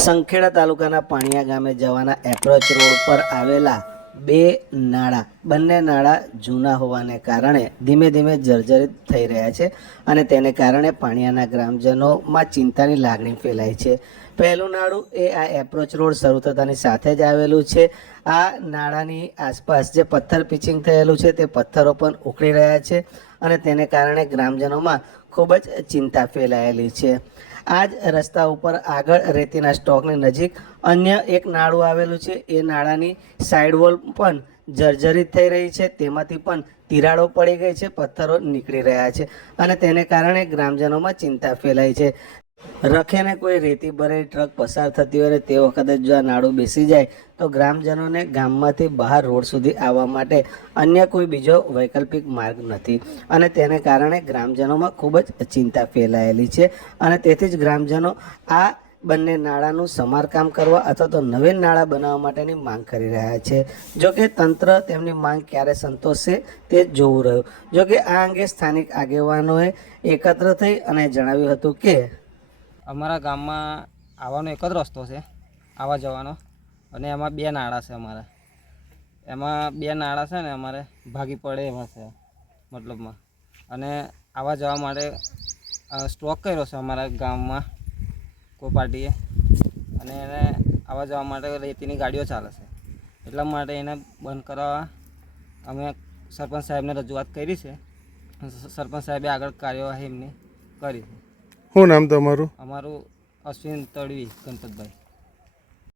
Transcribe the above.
સંખેડા તાલુકાના પાણીયા ગામે જવાના એપ્રોચ રોડ પર આવેલા બે નાળા બંને નાળા જૂના હોવાને કારણે ધીમે ધીમે જર્જરિત થઈ રહ્યા છે અને તેને કારણે પાણીયાના ગ્રામજનોમાં ચિંતાની લાગણી ફેલાઈ છે. પહેલું નાળું એ આ એપ્રોચ રોડ શરૂ થતાની સાથે જ આવેલું છે. આ નાળાની આસપાસ જે પથ્થર પિચિંગ થયેલું છે તે પથ્થરો પણ ઉખડી રહ્યા છે અને તેને કારણે ગ્રામજનોમાં ખૂબ જ ચિંતા ફેલાયેલી છે. આ જ રસ્તા ઉપર આગળ રેતીના સ્ટોકની નજીક અન્ય એક નાળું આવેલું છે. એ નાળાની સાઈડ વોલ પણ જર્જરિત થઈ રહી છે, તેમાંથી પણ તિરાડો પડી ગઈ છે, પથ્થરો નીકળી રહ્યા છે અને તેને કારણે ગ્રામજનોમાં ચિંતા ફેલાઈ છે. રખેને કોઈ રેતી ભરેલી ટ્રક પસાર થતી હોય તે વખતે જો આ નાળું બેસી જાય તો ગ્રામજનોને ગામમાંથી બહાર રોડ સુધી આવવા માટે અન્ય કોઈ બીજો વૈકલ્પિક માર્ગ નથી અને તેને કારણે ગ્રામજનોમાં ખૂબ જ ચિંતા ફેલાયેલી છે અને તેથી જ ગ્રામજનો આ બંને નાળાનું સમારકામ કરવા અથવા તો નવીન નાળા બનાવવા માટેની માંગ કરી રહ્યા છે. જોકે તંત્ર તેમની માંગ ક્યારે સંતોષશે તે જોવું રહ્યું. જોકે આ અંગે સ્થાનિક આગેવાનોએ એકત્ર થઈ અને જણાવ્યું હતું કે અમારા ગામમાં આવવાનો એક જ રસ્તો છે, આવવા જવાનો, અને એમાં બે નાળા છે. એમાં બે નાળા છે ને અમારે ભાગી પડે એવા છે મતલબમાં, અને આવવા જવા માટે સ્ટોક કર્યો છે અમારા ગામમાં કોઈ પાર્ટીએ, અને એને આવવા જવા માટે રેતીની ગાડીઓ ચાલે છે. એટલા માટે એને બંધ કરાવવા અમે સરપંચ સાહેબને રજૂઆત કરી છે. સરપંચ સાહેબે આગળ કાર્યવાહી એમની કરી છે. શું નામ તમારું? અમારું અશ્વિન તડવી ગણપતભાઈ.